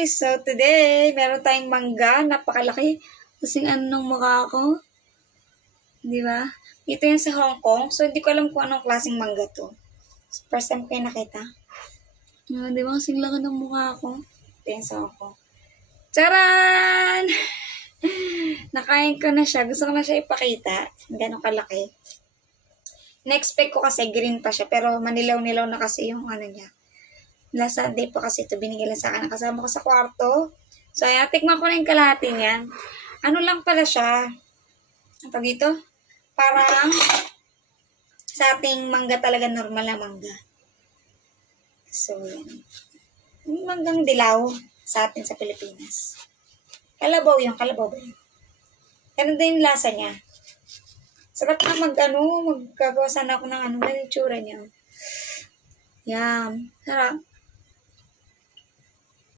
guys! So today, meron tayong mangga. Napakalaki. Kasing ano ng mukha ko. Di ba? Ito yan sa Hong Kong. So hindi ko alam kung anong klaseng mangga to. First time ko yung nakita. Di ba? Kasing laki ng mukha ko. Ito yan sa Hong Kong. Charan! Nakain ko na siya. Gusto ko na siya ipakita. Gano'ng kalaki. Na-expect ko kasi green pa siya. Pero manilaw-nilaw na kasi yung ano niya. Last Sunday pa kasi ito binigay lang sa akin. Kasama ko sa kwarto. So, ayan. Tikman ko na yung kalahati niyan. Ano lang pala siya. Pag ito, parang sa ating mangga talaga, normal na mangga. So, yan. Yung manggang dilaw sa atin sa Pilipinas. Kalabaw yun. Kalabaw ba yun? Ganun din yung lasa niya. Sarap na magagawa sana ako ng ano, na yung tsura niya. Yan. Sarap.